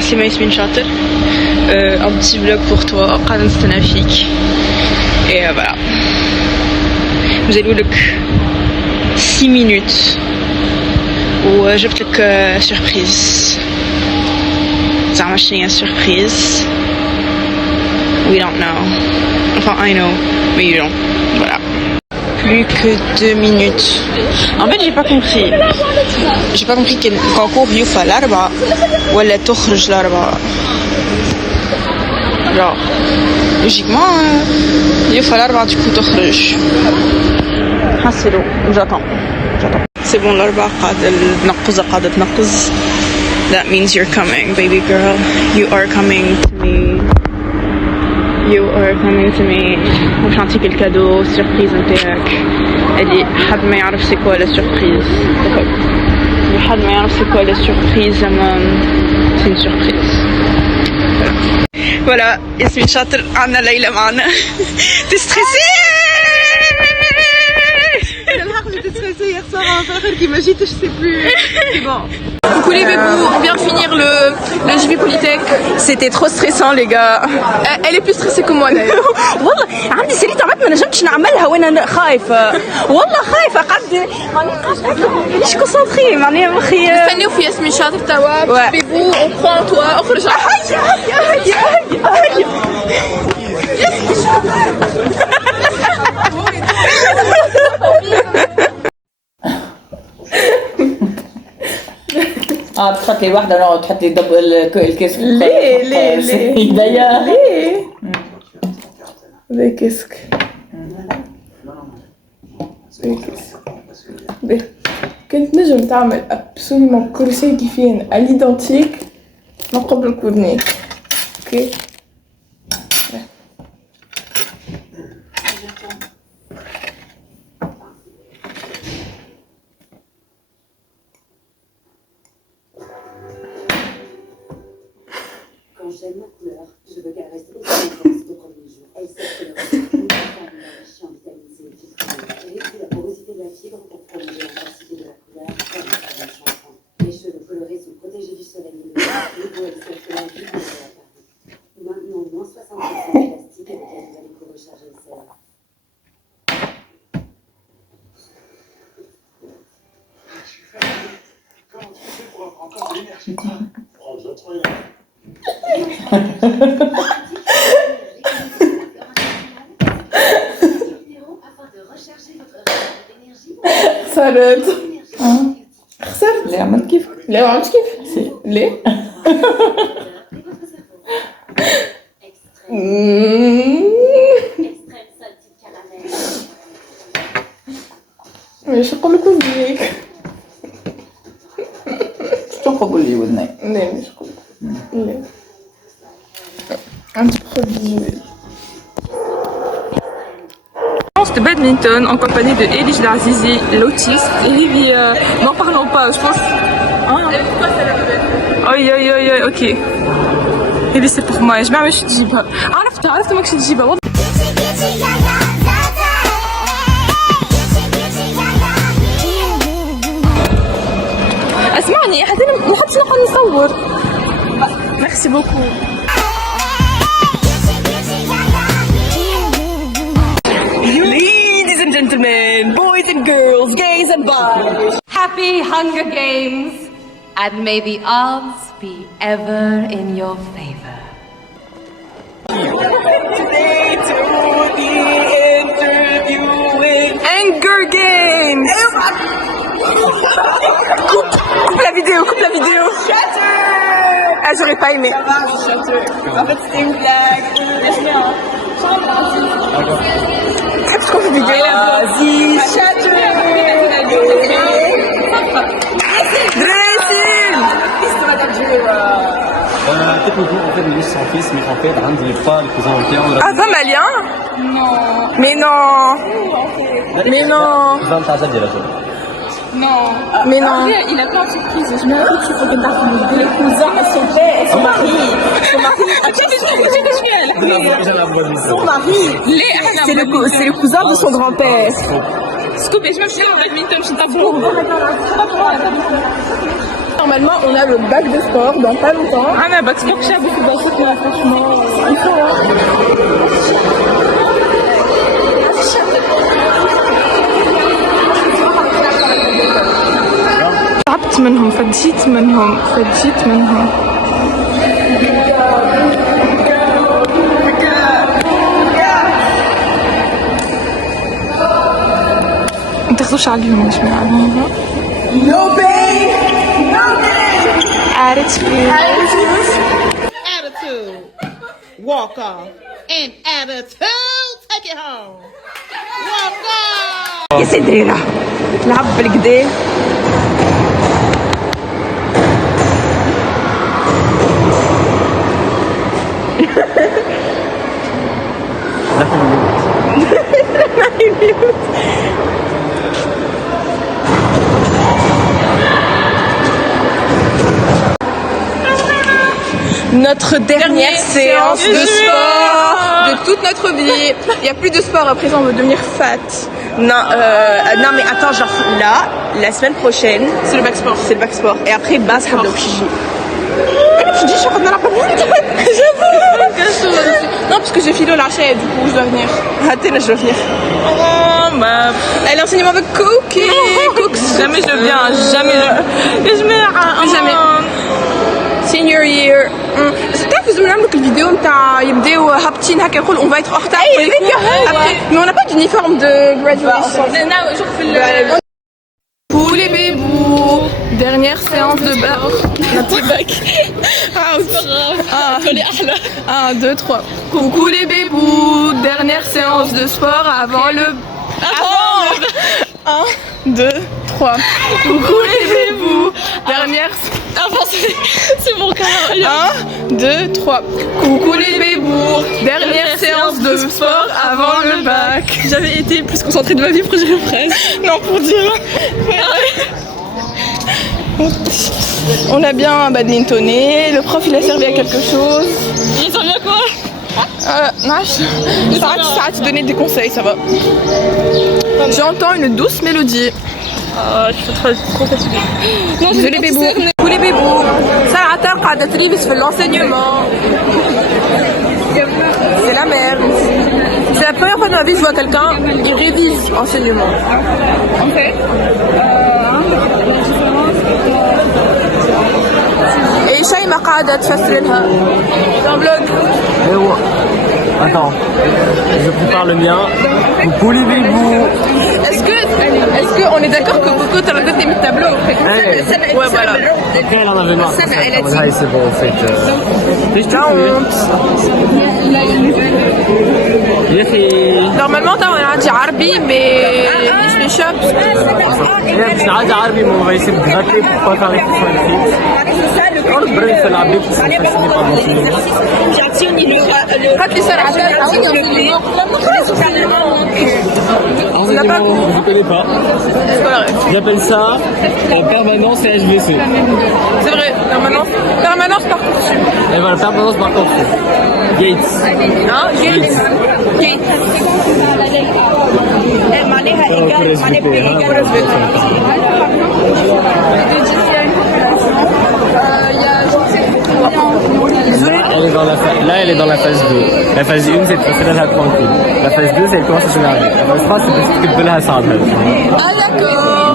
عسلامة ياسمين شاطر. Un petit vlog pour toi قاعدة نستنى فيك. Et voilà. نزيدولك 6 minutes وجبتلك surprise. زعما شنيا surprise? We don't know. Enfin, I know, mais you don't. Voilà. Plus que 2 minutes. En fait, j'ai pas compris. J'ai pas compris qu'en cours يوفى الأربعة ولا تخرج الأربعة. Genre, logiquement, يوفى الأربعة du coup تخرج. حسلو. J'attends. C'est bon, الأربعة قاعدة تنقز. That means you're coming, baby girl. You are coming to me. You are coming to me. باش نعطيك الكادو سيربريز نتاعك اللي حد ما يعرف سي كوا لا سيربريز. اللي حد ما يعرف سي كوا لا سيربريز زعما سي سيربريز. فوالا ياسمين شاطر عندنا ليلى معنا. تي ستريسي؟ الحق j'étais stressée hier soir à faire qui m'a dit je sais plus. C'est bon. Coucou les bébous, on vient de finir le JB Polytech. C'était trop stressant les gars. Elle est plus stressée que moi d'ailleurs. والله عندي سيري تعبت ما نجمتش نعملها وانا خايفه. والله خايفه قاعده مانيش كونسونطري معناها مخي. نستناو في ياسمين شاطر توا. بيبو on prend toi اخرج. هيا تحط لي واحدة نوع تحط لي الكيس. ليه ايديا ليه زي كيسك كنت نجم تعمل ابسوليمون كرسي كيفين اليدنتيك ما قبل الكورنيك. اوكي J'aime ma couleur, je veux qu'elle reste aussi intense qu'au premier jour. Elle sait que le reste est riche en vitamine C et vitamine. J'ai réduit la porosité de la fibre pour prolonger l'intensité de la couleur comme un savon shampoing. Les cheveux colorés sont protégés du soleil et de l'eau. Le beau extrait que la vie de la partie. Maintenant, moins 60% de plastique avec la nouvelle éco-recharge LCR. Comment tu fais pour avoir encore de l'énergie? Prends d'autres énergies. خسرت خسرت. ليه عملت كيف؟ ليه عملت كيف؟ ليه؟ مش نقول لكم هيك. شو تقول لي ودني؟ ليه مش نقول ليه؟ عندي بخل de badminton en compagnie de Elige Darzizi, l'autiste, et Livy, n'en parlons pas, je pense. Aïe, ok. Livy c'est pour moi, je m'arrête, je te dis pas. عرفت ماكش تجيبها والله. اسمعني حتى ما نحبش نقعد نصور. Merci beaucoup. Ladies and gentlemen, boys and girls, gays and boys. Happy Hunger Games, and may the odds be ever in your favor. Today to the interviewing Hunger Games. Coupe la vidéo. Ah, j'aurais pas aimé. En fait, c'était une blague. Laisse-moi. Qu'est-ce qu'on fait des gueules? Vas-y, techniquement en fait les listes sont fils mais en fait عندي pas les cousins européens. Ah, pas malien? Non. Mais non. Non. Mais non. Il a plein de surprises. Je me rappelle qu'il faut que les cousins, son père et son mari. Son mari. Son mari. C'est le cousin de son grand-père. Scoop, je me suis en badminton, je suis pas bon. Normalement, on a le bac de sport dans pas longtemps. Ah, mais bac sport, j'ai beaucoup de bacs, mais franchement, il faut voir. تعبت منهم فجيت منهم. ما تاخذوش عليهم يا جماعة. No pain, no gain. Attitude. Walk off. And attitude. Take it home. Walk off. يا سدريرة لعب بالكدا. Notre dernière séance de sport de toute notre vie. Il n'y a plus de sport, à présent on veut devenir fat. Non, non mais attends, genre là, la semaine prochaine, c'est le bac sport. C'est le bac sport. Et après, base pour le chichi. Je dis, je suis en train de la non, parce que j'ai filé au lâcher, du coup je dois venir. Attends, je dois venir. Oh, bah. Et l'enseignement avec Cookie. Jamais je viens, jamais jamais. Senior year. تعرف زمان نعملوا الفيديو نتاع يبداو هابطين هكا نقول on va être en retard pour les cours. Après, mais on n'a pas d'uniforme de graduation. Pour les bébous, dernière séance de bac. Ah, 1, 2, 3. Coucou les bébous, dernière séance de sport avant le... 1, 2, 3. Coucou les bébous, dernière... c'est mon cas. 1, 2, 3. Coucou les bébous, dernière séance de sport avant le bac. J'avais été plus concentrée de ma vie pour dire une phrase. Non, pour dire. On a bien badmintonné, le prof il a servi à quelque chose. Il a servi à quoi? Ça a donné des conseils, ça va. J'entends une douce mélodie. Je suis trop fatiguée. Désolé bébou. Tous les bébous. Sarah قاعدة تريبس في l'enseignement. C'est la merde. C'est la première fois de ma vie que je vois quelqu'un qui révise enseignement. Ok. Et Shaima قاعدة تفسر لها. C'est un vlog. Attends, je prépare le mien. Coucou les bébous. Est-ce que on est d'accord que Coco t'as le côté mis tableau en fait? Ouais voilà. Après elle en avait marre. C'est bon en fait. La honte. Normalement t'as un dit Arabi mais je m'échappe. C'est un Arabi mais on va essayer de gratter pour pas faire les questions écrites. On le bref fait l'Arabi pour se faire fasciner par l'enseignement. Je ne connais pas. J'appelle ça permanence et HVC. C'est vrai, permanence par contre. Et voilà, permanence par contre. Gates. Hein? Gates. Elle est dans la phase 2. La phase 1 c'est de tranquille. La phase 2 c'est elle commence à s'énerver. La phase 3 c'est parce que Bella ça. Ah d'accord.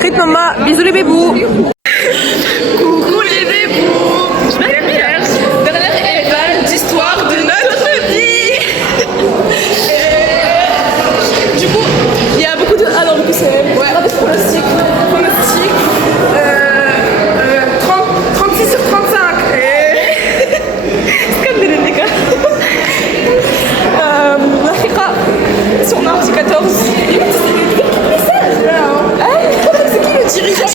Krit maman, bisous les bébous. Coucou les bébous. Dernière éval d'histoire de notre vie. Du coup, il y a beaucoup de A dans le QCM. Ouais. Des pronostics. 36 sur 35. Sur mardi 14. C'est qui le dirigeant?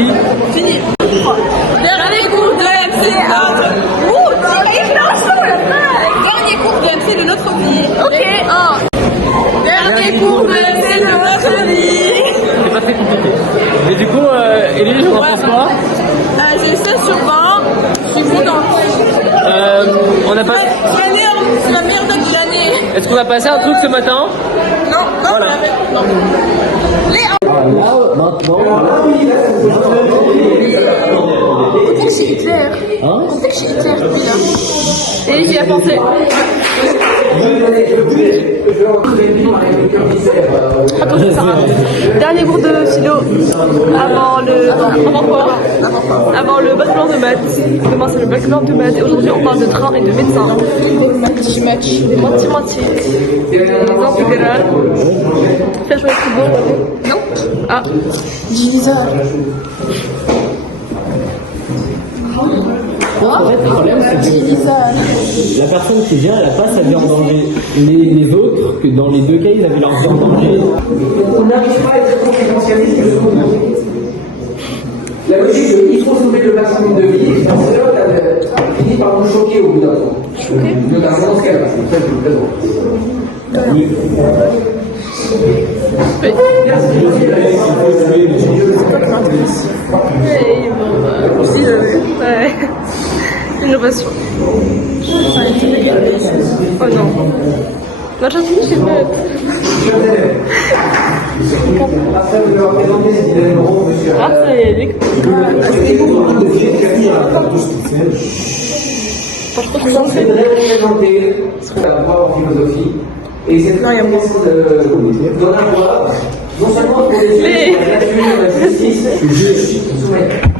vie. Fini. Dernier cours de MC. Dernier cours de MC de notre vie. Ok. Dernier cours de MC de notre vie. C'est pas très compliqué. Et du coup, Élie, on en pense quoi? J'ai 16 sur 20. Je suis contente. On a pas... C'est la meilleure note de l'année. Est-ce qu'on a passé un truc ce matin? Non, Voilà. non. C'est Hitler. C'est que c'est Hitler. Et j'y ai pensé. Attention Sarah. Dernier cours de philo avant le bac blanc de maths. Demain c'est le bac blanc de maths et aujourd'hui on parle de train et de médecin. Des moitié. Les intégrales. Faire jouer le football. Non. Ah. Diviseur. En fait, le problème, c'est que la personne qui vient, elle n'a pas sa vie en danger. Les autres, que dans les deux cas, ils avaient leur vie en danger. On n'arrive pas à être conséquentialiste jusqu'au bout. La logique de il faut sauver le maximum de vie, dans ce cas-là, on a fini par nous choquer au bout d'un moment. Notamment dans ce cas-là, c'est très présent. Oui. Innovation. Oh non. Non, j'ai fini, j'ai fait. Après, vous devez présenter ces dizaines d'euros, monsieur. Ah, ça y est, Je voudrais présenter la voie en philosophie. Et cette connaissance donne un voix, non seulement pour les la nature, la justice,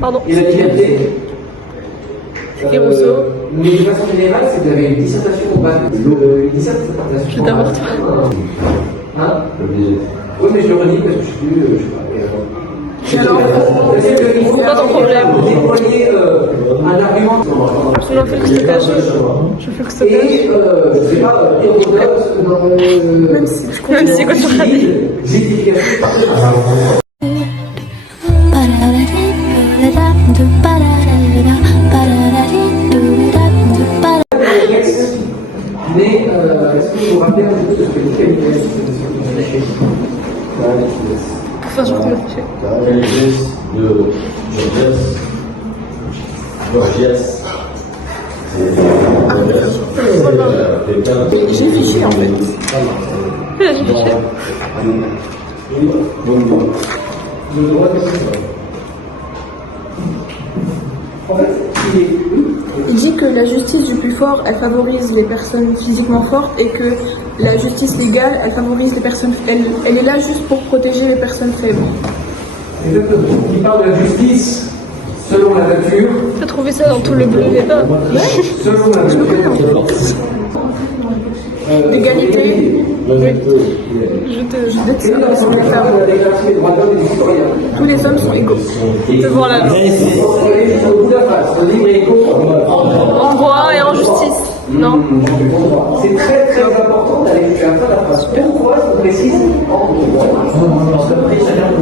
Pardon. et la liberté. Et Rousseau. Mais de façon générale, c'est que vous avez une dissertation au bac. Une dissertation. Je suis d'abord toi. Hein? Oui, mais je le redis parce que je suis plus. Je sais pas. C'est pas ton problème. Déployer un argument. Je fais que je te cache. Je fais que je te cache. Et, je sais pas, Hérodote, Même si quoi tu as dit. justification. Mais est-ce que vous vous rappelez un peu de ce que dit Camille? Pour faire genre que me ficher. J'ai fiché en fait. J'ai fiché. Il dit que la justice du plus fort, elle favorise les personnes physiquement fortes et que la justice légale, elle favorise les personnes... Elle est là juste pour protéger les personnes faibles. Exactement. Il parle de la justice selon la nature. Tu as trouvé ça dans tout le bleu et Selon la nature. D'égalité. Oui. Je déteste La déclaration des droits de l'homme et du citoyen. tous les hommes sont égaux. Devant la loi. Au bout de la phrase, le livre est égaux. En droit et en justice. Non. C'est très très important d'aller faire la fin de la phrase. Pourquoi je précise en droit?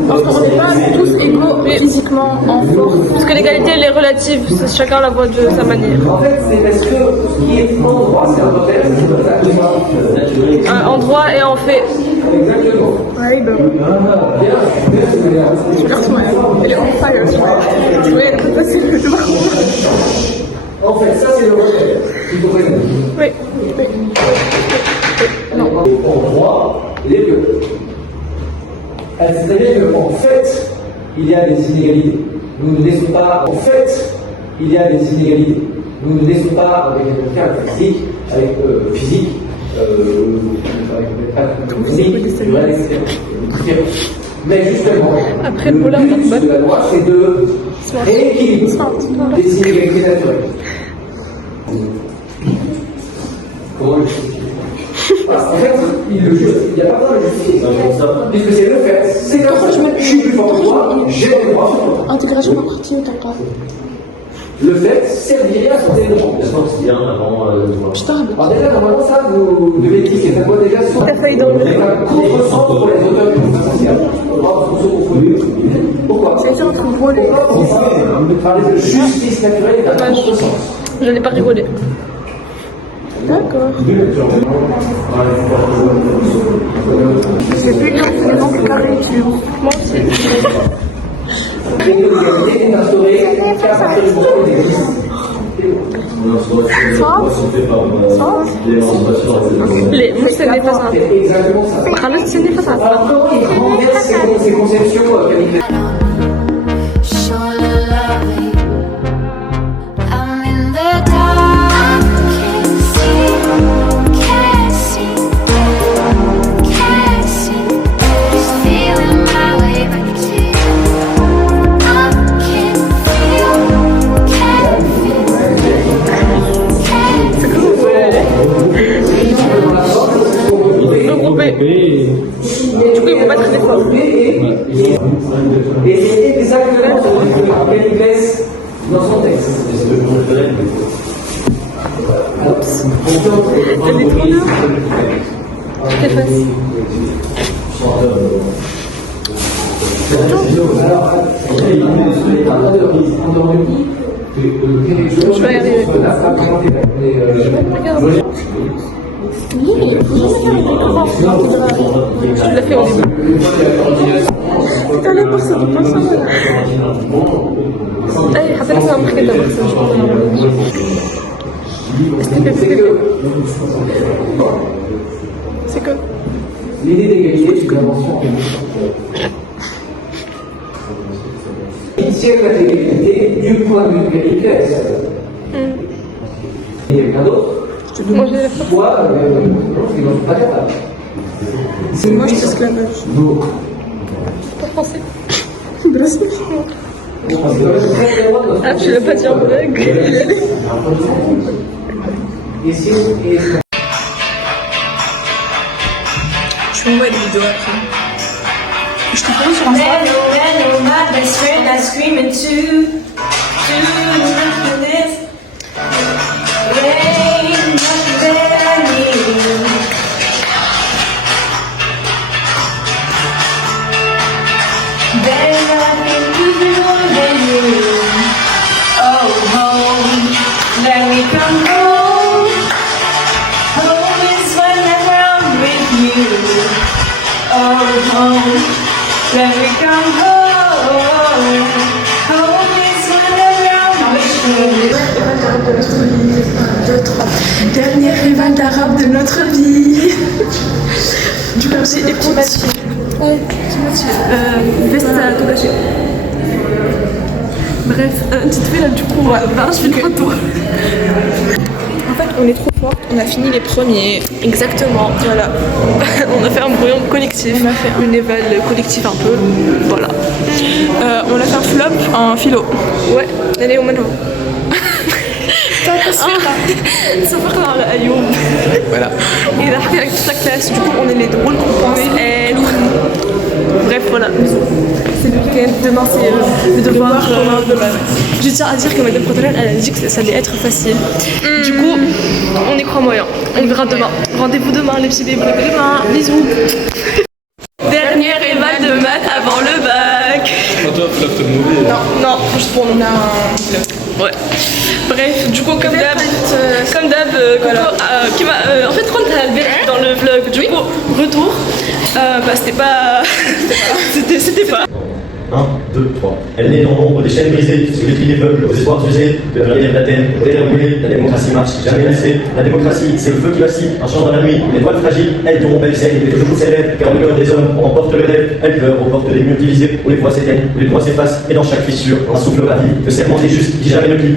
Parce qu'on n'est pas tous égaux physiquement en force. Puisque l'égalité, elle est relative. Chacun la voit de sa manière. En fait, c'est parce que ce qui est en droit, c'est un modèle, En droit et en fait. exactement. Oui, ben. Je garçon, elle est on fire. Je voulais être facile que je En fait, ça c'est le modèle. Il faut raisonner. Oui. En droit, les deux. C'est-à-dire qu'en fait, il y a des inégalités. Nous ne laissons pas, en fait, il y a des inégalités. Nous ne laissons pas, avec les caractéristiques, avec physique, avec etc. Mais justement, après, le but de la loi, c'est de rééquilibrer les inégalités naturelles. Comment le justifier? En fait, il le justifie. Il n'y a pas besoin de le justifier. Puisque c'est le fait. C'est comme ça, je suis plus fort que toi, j'ai le droit sur toi. Intégration par partie ou t'as pas. le fait servirait à sauter le champ. Alors déjà, normalement, ça, vous devez cliquer. Ça doit déjà sauter. T'as failli dormir. C'est un contresens pour les auteurs qui sont sociales. Pourquoi? C'est sûr qu'on voit les. Parler de justice naturelle est un contresens. Je n'ai pas rigolé. D'accord. C'est plus long que les angles carrés, moi aussi. L'égalité est instaurée qu'à partir du moment où il existe. Les مسلمين فساد Exactement ça. خلاص مسلمين فساد Alors comment il renverse ces conceptions qualifiées? Surely lovely. I'm in the dark, can't see, just feeling my way back to you. I can't feel. Regroupé. Du coup, ils vont mettre des fois. Et c'est exactement ce qu'elle laisse dans son texte. Elle est trop lourde. C'est facile. Je vais y arriver. Regarde. Tu l'as fait au début. Putain, la porte, c'est pas ça. Hey, حتى لسه عم بحكي لك c'est que L'idée d'égalité est une invention. Il tient la l'égalité du point de vue de l'égalité. Et quelqu'un d'autre moi j'ai la force. soit ils n'en sont pas capables. C'est moi je suis esclavage. Pas français. Ah, tu l'as pas dit en blague. Je vais envoyer des vidéos après. Je t'ai follow sur Insta. Dernier rival d'arabe de notre vie. Du coup, j'ai écouté. Ouais, Vesta Togashi. Bref, une petite fille là, du coup, je fais le retour. En fait, on est trop fortes, on a fini les premiers. Exactement, voilà. On a fait un brouillon collectif, on a fait une éval collectif un peu. Voilà. On a fait un flop en philo. Ouais, elle est au Mano. صفقنا على أيوب. Voilà. Et là, avec toute la classe, du coup, on est les drôles qu'on pense. Bref, voilà. C'est le week-end. Demain, c'est le devoir. Je tiens à dire que Madame Protonel, elle a dit que ça allait être facile. Du coup, on y croit moyen. On verra demain. Rendez-vous demain, les petits bébés. Demain, bisous. Dernière éval de maths avant le bac. Non, juste pour nous. Ouais. Bref, du coup, comme d'hab, voilà. En fait, quand t'as dans le vlog, du coup, retour, c'était pas. C'était pas. 1, 2, 3. Elle naît dans l'ombre des chaînes brisées, sous les cris des peuples, aux espoirs usés, de la rivière d'Athènes, au dérégulé, la démocratie marche, jamais laissée. La démocratie, c'est le feu qui vacille, un chant dans la nuit, les toiles fragiles, elles tombent, elles saignent, et toujours s'élèvent, car le cœur des hommes on emporte le rêve. Elles pleurent aux portes des murs divisés, où les voix s'éteignent, où les droits s'effacent, et dans chaque fissure, un souffle ravi, de serment des justes qui jamais ne plie.